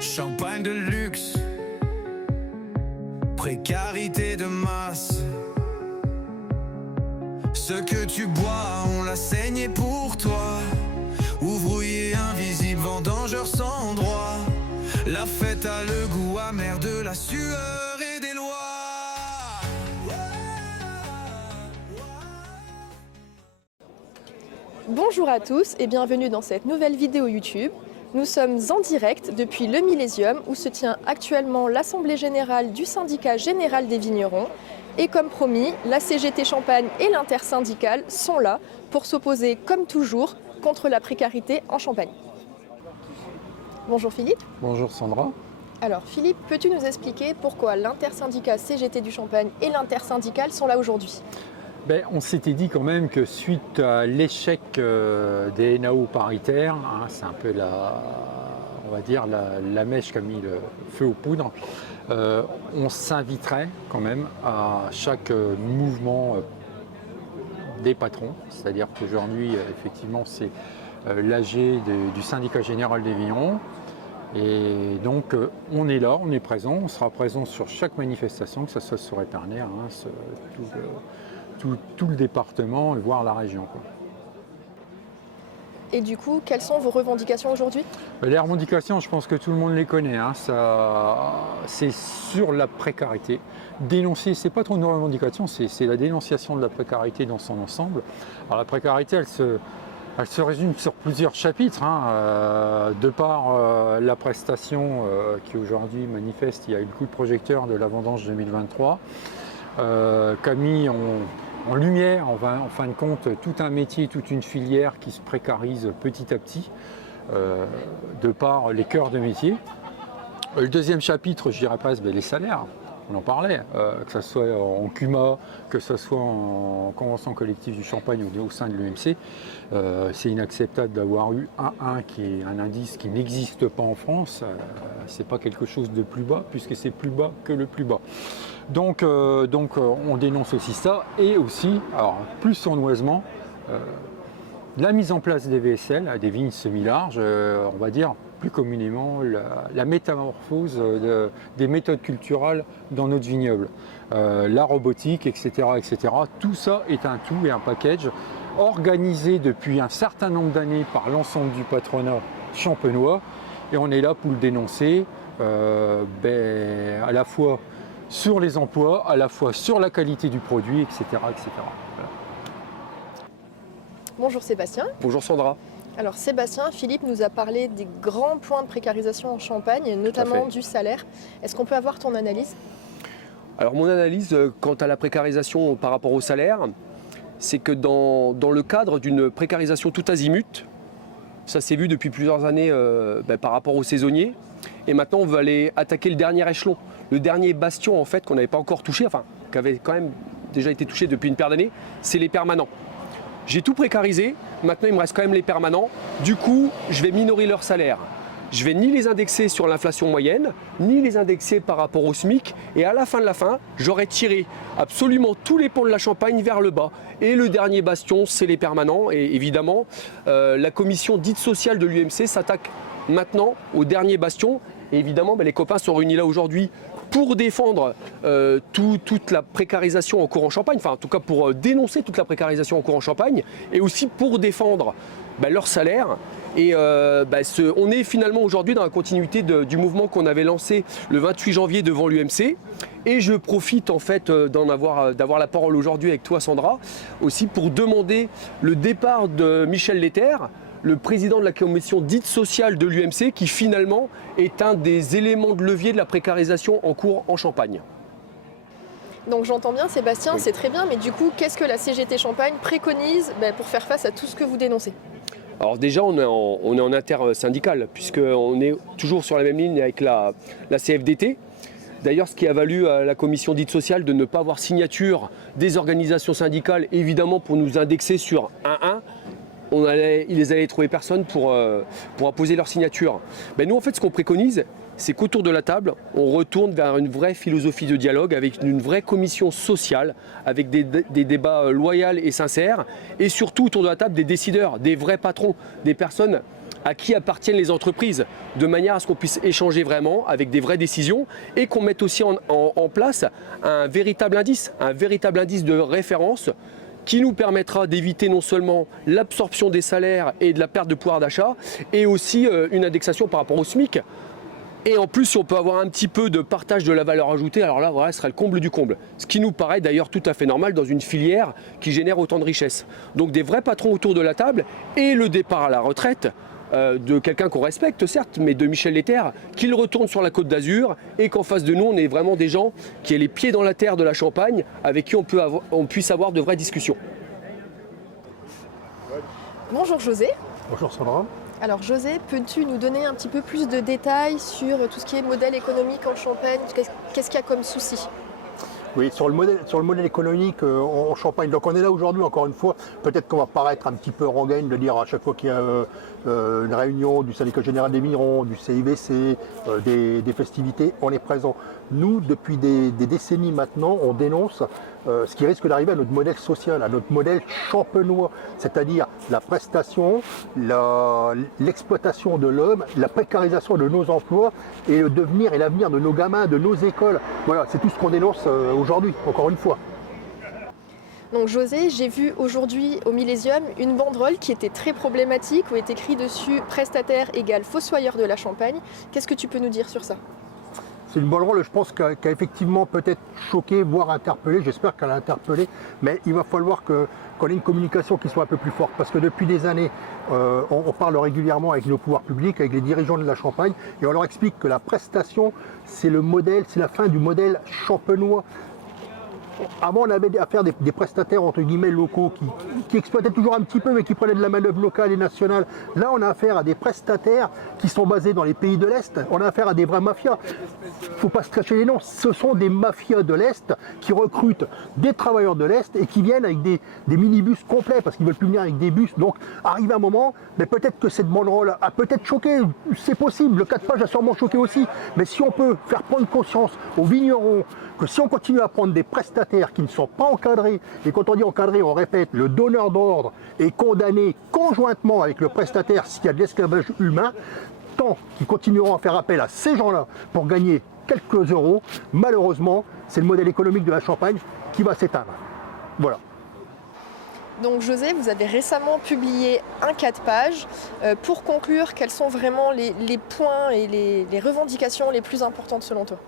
Champagne de luxe, précarité de masse. Ce que tu bois, on l'a saigné pour toi. Ouvrier invisible, vendangeur sans droit. La fête a le goût amer de la sueur et des lois. Bonjour à tous et bienvenue dans cette nouvelle vidéo YouTube. Nous sommes en direct depuis le Millésium où se tient actuellement l'Assemblée Générale du Syndicat Général des Vignerons. Et comme promis, la CGT Champagne et l'intersyndicale sont là pour s'opposer comme toujours contre la précarité en Champagne. Bonjour Philippe. Bonjour Sandra. Alors Philippe, peux-tu nous expliquer pourquoi l'intersyndicat CGT du Champagne et l'intersyndicale sont là aujourd'hui ? On s'était dit quand même que suite à l'échec des NAO paritaires, c'est un peu la mèche qui a mis le feu aux poudres, on s'inviterait quand même à chaque mouvement des patrons, c'est-à-dire qu'aujourd'hui effectivement c'est l'AG du syndicat général des vignerons. Et donc on est là, on est présent, on sera présent sur chaque manifestation, que ce soit sur Épernay, tout le département, voire la région. Et du coup, quelles sont vos revendications aujourd'hui ? Les revendications, je pense que tout le monde les connaît. C'est sur la précarité. Dénoncer, c'est pas trop une revendication, c'est la dénonciation de la précarité dans son ensemble. Alors la précarité, elle se résume sur plusieurs chapitres. De par la prestation qui aujourd'hui manifeste, il y a eu le coup de projecteur de la vendange 2023, qu'a mis en lumière, en fin de compte, tout un métier, toute une filière qui se précarise petit à petit, de par les cœurs de métier. Le deuxième chapitre, je dirais presque, les salaires. On en parlait, que ce soit en CUMA, que ce soit en convention collective du Champagne ou au sein de l'UMC. C'est inacceptable d'avoir eu un qui est un indice qui n'existe pas en France. C'est pas quelque chose de plus bas, puisque c'est plus bas que le plus bas. Donc on dénonce aussi ça, et aussi, alors plus sournoisement, la mise en place des VSL, des vignes semi-larges, on va dire plus communément la métamorphose des méthodes culturales dans notre vignoble, la robotique, etc., etc. Tout ça est un tout et un package organisé depuis un certain nombre d'années par l'ensemble du patronat champenois, et on est là pour le dénoncer, à la fois sur les emplois, à la fois sur la qualité du produit, etc. etc. Voilà. Bonjour Sébastien. Bonjour Sandra. Alors Sébastien, Philippe nous a parlé des grands points de précarisation en Champagne, notamment du salaire. Est-ce qu'on peut avoir ton analyse ? Alors mon analyse quant à la précarisation par rapport au salaire, c'est que dans le cadre d'une précarisation tout azimut, ça s'est vu depuis plusieurs années par rapport aux saisonniers, et maintenant on veut aller attaquer le dernier échelon, le dernier bastion en fait qu'on n'avait pas encore touché, enfin qui avait quand même déjà été touché depuis une paire d'années, c'est les permanents. J'ai tout précarisé, maintenant il me reste quand même les permanents, du coup je vais minorer leur salaire. Je vais ni les indexer sur l'inflation moyenne, ni les indexer par rapport au SMIC, et à la fin de la fin, j'aurai tiré absolument tous les pans de la Champagne vers le bas. Et le dernier bastion, c'est les permanents, et évidemment, la commission dite sociale de l'UMC s'attaque maintenant au dernier bastion, et évidemment les copains sont réunis là aujourd'hui pour défendre toute la précarisation en cours en Champagne, enfin en tout cas pour dénoncer toute la précarisation en cours en Champagne, et aussi pour défendre leur salaire. Et on est finalement aujourd'hui dans la continuité du mouvement qu'on avait lancé le 28 janvier devant l'UMC. Et je profite en fait d'avoir la parole aujourd'hui avec toi Sandra, aussi pour demander le départ de Michel Letter, le président de la commission dite sociale de l'UMC, qui finalement est un des éléments de levier de la précarisation en cours en Champagne. Donc j'entends bien Sébastien, Oui. C'est très bien, mais du coup, qu'est-ce que la CGT Champagne préconise pour faire face à tout ce que vous dénoncez ? Alors déjà, on est en intersyndical, puisqu'on est toujours sur la même ligne avec la CFDT. D'ailleurs, ce qui a valu à la commission dite sociale de ne pas avoir signature des organisations syndicales, évidemment pour nous indexer sur 1-1. Ils allaient trouver personne pour apposer leur signature. Nous, en fait, ce qu'on préconise, c'est qu'autour de la table, on retourne vers une vraie philosophie de dialogue, avec une vraie commission sociale, avec des débats loyaux et sincères, et surtout autour de la table des décideurs, des vrais patrons, des personnes à qui appartiennent les entreprises, de manière à ce qu'on puisse échanger vraiment avec des vraies décisions et qu'on mette aussi en place un véritable indice de référence qui nous permettra d'éviter non seulement l'absorption des salaires et de la perte de pouvoir d'achat, et aussi une indexation par rapport au SMIC. Et en plus, si on peut avoir un petit peu de partage de la valeur ajoutée, alors là, voilà, ce serait le comble du comble. Ce qui nous paraît d'ailleurs tout à fait normal dans une filière qui génère autant de richesses. Donc des vrais patrons autour de la table et le départ à la retraite de quelqu'un qu'on respecte, certes, mais de Michel Leters, qu'il retourne sur la Côte d'Azur et qu'en face de nous, on ait vraiment des gens qui aient les pieds dans la terre de la Champagne, avec qui on puisse avoir de vraies discussions. Bonjour José. Bonjour Sandra. Alors José, peux-tu nous donner un petit peu plus de détails sur tout ce qui est modèle économique en Champagne? Qu'est-ce qu'il y a comme souci? Oui, sur le modèle économique en Champagne. Donc on est là aujourd'hui, encore une fois, peut-être qu'on va paraître un petit peu rengaine de dire à chaque fois qu'il y a une réunion du syndicat général des vignerons, du CIVC, des festivités, on est présent. Nous, depuis des décennies maintenant, on dénonce ce qui risque d'arriver à notre modèle social, à notre modèle champenois, c'est-à-dire la prestation, l'exploitation de l'homme, la précarisation de nos emplois et le devenir et l'avenir de nos gamins, de nos écoles. Voilà, c'est tout ce qu'on dénonce aujourd'hui, encore une fois. Donc José, j'ai vu aujourd'hui au Millésium une banderole qui était très problématique où est écrit dessus « Prestataire égale fossoyeur de la Champagne ». Qu'est-ce que tu peux nous dire sur ça? C'est une banderole, je pense, qui a effectivement peut-être choqué, voire interpellé. J'espère qu'elle a interpellé, mais il va falloir qu'on ait une communication qui soit un peu plus forte. Parce que depuis des années, on parle régulièrement avec nos pouvoirs publics, avec les dirigeants de la Champagne, et on leur explique que la prestation, c'est le modèle, c'est la fin du modèle champenois. Avant, on avait affaire des prestataires entre guillemets locaux qui exploitaient toujours un petit peu, mais qui prenaient de la main-d'œuvre locale et nationale. Là, on a affaire à des prestataires qui sont basés dans les pays de l'Est. On a affaire à des vrais mafias. Il ne faut pas se cacher les noms. Ce sont des mafias de l'Est qui recrutent des travailleurs de l'Est et qui viennent avec des minibus complets parce qu'ils ne veulent plus venir avec des bus. Donc, arrive un moment, mais peut-être que cette banderole a peut-être choqué. C'est possible. Le 4 pages a sûrement choqué aussi. Mais si on peut faire prendre conscience aux vignerons que si on continue à prendre des prestataires qui ne sont pas encadrés, et quand on dit encadré, on répète, le donneur d'ordre est condamné conjointement avec le prestataire s'il y a de l'esclavage humain, tant qu'ils continueront à faire appel à ces gens-là pour gagner quelques euros, malheureusement, c'est le modèle économique de la Champagne qui va s'éteindre. Voilà. Donc José, vous avez récemment publié un 4 pages. Pour conclure, quels sont vraiment les points et les revendications les plus importantes selon toi?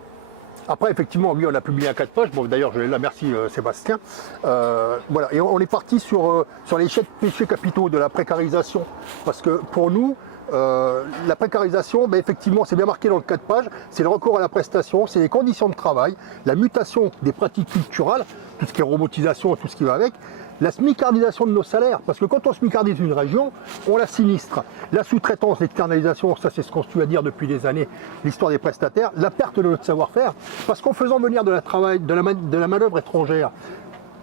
Après, effectivement, oui, on a publié un 4 pages. Bon, d'ailleurs, je la merci Sébastien. Voilà, et on est parti sur les péchés capitaux de la précarisation. Parce que pour nous, la précarisation, ben, effectivement, c'est bien marqué dans le 4 pages, c'est le recours à la prestation, c'est les conditions de travail, la mutation des pratiques culturelles, tout ce qui est robotisation, tout ce qui va avec, la smicardisation de nos salaires, parce que quand on smicardise une région, on la sinistre. La sous-traitance, l'externalisation, ça c'est ce qu'on suit à dire depuis des années, l'histoire des prestataires, la perte de notre savoir-faire, parce qu'en faisant venir de la main-d'œuvre étrangère,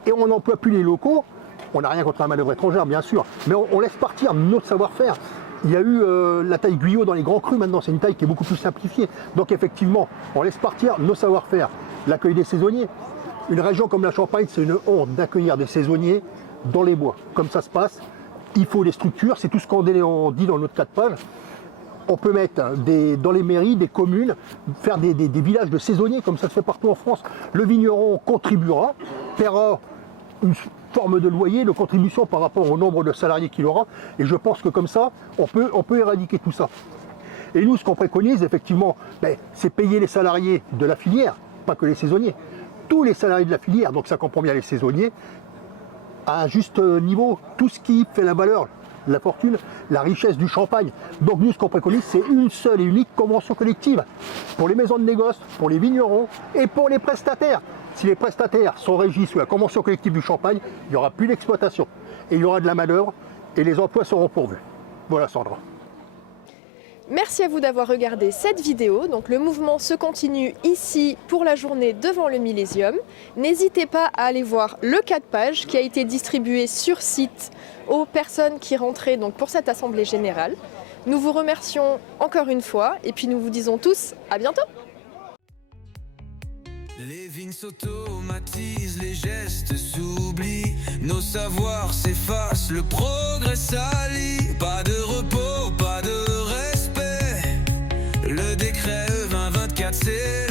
et on n'emploie plus les locaux, on n'a rien contre la main-d'œuvre étrangère bien sûr, mais on laisse partir notre savoir-faire. Il y a eu la taille Guyot dans les grands crus, maintenant c'est une taille qui est beaucoup plus simplifiée. Donc effectivement, on laisse partir nos savoir-faire. L'accueil des saisonniers. Une région comme la Champagne, c'est une honte d'accueillir des saisonniers dans les bois. Comme ça se passe, il faut des structures, c'est tout ce qu'on dit dans notre 4 pages. On peut mettre dans les mairies, des communes, faire des villages de saisonniers, comme ça se fait partout en France. Le vigneron contribuera, paiera une forme de loyer, de contribution par rapport au nombre de salariés qu'il aura. Et je pense que comme ça, on peut éradiquer tout ça. Et nous, ce qu'on préconise, effectivement, c'est payer les salariés de la filière, pas que les saisonniers. Tous les salariés de la filière, donc ça comprend bien les saisonniers, à un juste niveau, tout ce qui fait la valeur, la fortune, la richesse du Champagne. Donc nous, ce qu'on préconise, c'est une seule et unique convention collective pour les maisons de négoce, pour les vignerons et pour les prestataires. Si les prestataires sont régis sous la convention collective du Champagne, il n'y aura plus d'exploitation et il y aura de la main-d'œuvre et les emplois seront pourvus. Voilà Sandra. Merci à vous d'avoir regardé cette vidéo. Donc le mouvement se continue ici pour la journée devant le Millésium. N'hésitez pas à aller voir le 4 pages qui a été distribué sur site aux personnes qui rentraient donc pour cette assemblée générale. Nous vous remercions encore une fois et puis nous vous disons tous à bientôt. Les vignes s'automatisent, les gestes s'oublient, nos savoirs s'effacent, le progrès s'allie, pas de repos, pas de décret E2024, c'est